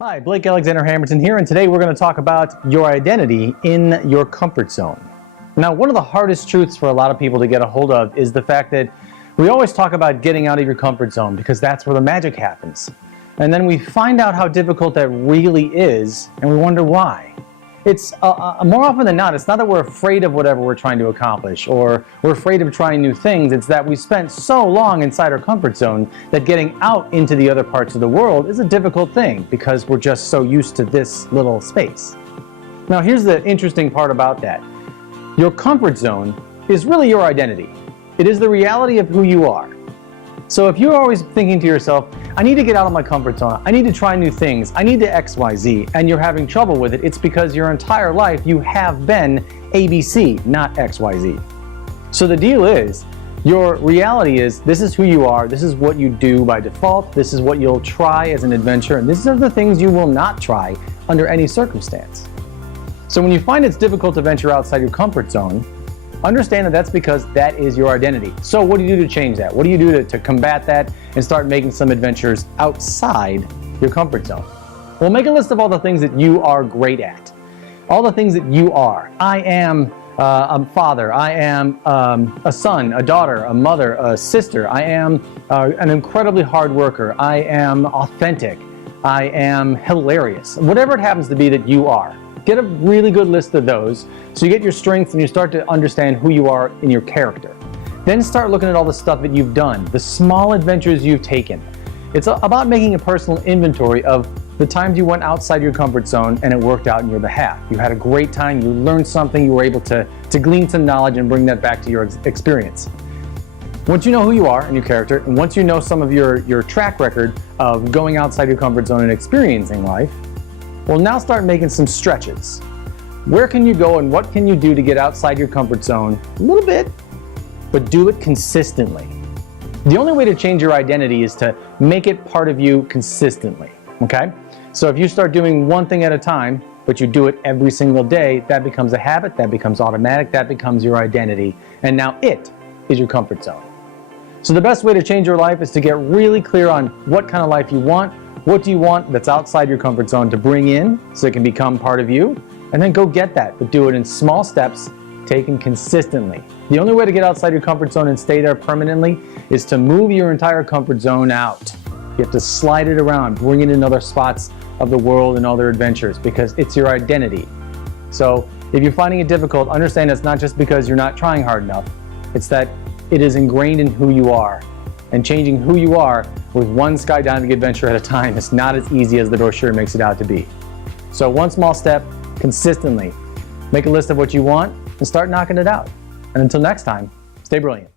Hi, Blake Alexander Hamilton here, and today we're going to talk about your identity in your comfort zone. Now, one of the hardest truths for a lot of people to get a hold of is the fact that we always talk about getting out of your comfort zone because that's where the magic happens. And then we find out how difficult that really is, and we wonder why. It's more often than not, it's not that we're afraid of whatever we're trying to accomplish or we're afraid of trying new things. It's that we spent so long inside our comfort zone that getting out into the other parts of the world is a difficult thing because we're just so used to this little space. Now, here's the interesting part about that. Your comfort zone is really your identity. It is the reality of who you are. So if you're always thinking to yourself, I need to get out of my comfort zone, I need to try new things, I need to XYZ, and you're having trouble with it, it's because your entire life you have been ABC, not XYZ. So the deal is, your reality is, this is who you are, this is what you do by default, this is what you'll try as an adventure, and these are the things you will not try under any circumstance. So when you find it's difficult to venture outside your comfort zone, understand that that's because that is your identity. So what do you do to change that? What do you do to combat that and start making some adventures outside your comfort zone? Well, make a list of all the things that you are great at. All the things that you are. I am a father. I am a son, a daughter, a mother, a sister. I am an incredibly hard worker. I am authentic. I am hilarious. Whatever it happens to be that you are. Get a really good list of those so you get your strengths and you start to understand who you are in your character. Then start looking at all the stuff that you've done, the small adventures you've taken. It's about making a personal inventory of the times you went outside your comfort zone and it worked out in your behalf. You had a great time, you learned something, you were able to glean some knowledge and bring that back to your experience. Once you know who you are and your character, and once you know some of your track record of going outside your comfort zone and experiencing life, well, now start making some stretches. Where can you go and what can you do to get outside your comfort zone a little bit, but do it consistently? The only way to change your identity is to make it part of you consistently, okay? So if you start doing one thing at a time, but you do it every single day, that becomes a habit, that becomes automatic, that becomes your identity, and now it is your comfort zone. So the best way to change your life is to get really clear on what kind of life you want. What do you want that's outside your comfort zone to bring in so it can become part of you? And then go get that, but do it in small steps, taken consistently. The only way to get outside your comfort zone and stay there permanently is to move your entire comfort zone out. You have to slide it around, bring it in other spots of the world and other adventures because it's your identity. So if you're finding it difficult, understand it's not just because you're not trying hard enough. It's that it is ingrained in who you are. And changing who you are with one skydiving adventure at a time is not as easy as the brochure makes it out to be. So one small step, consistently. Make a list of what you want and start knocking it out. And until next time, stay brilliant.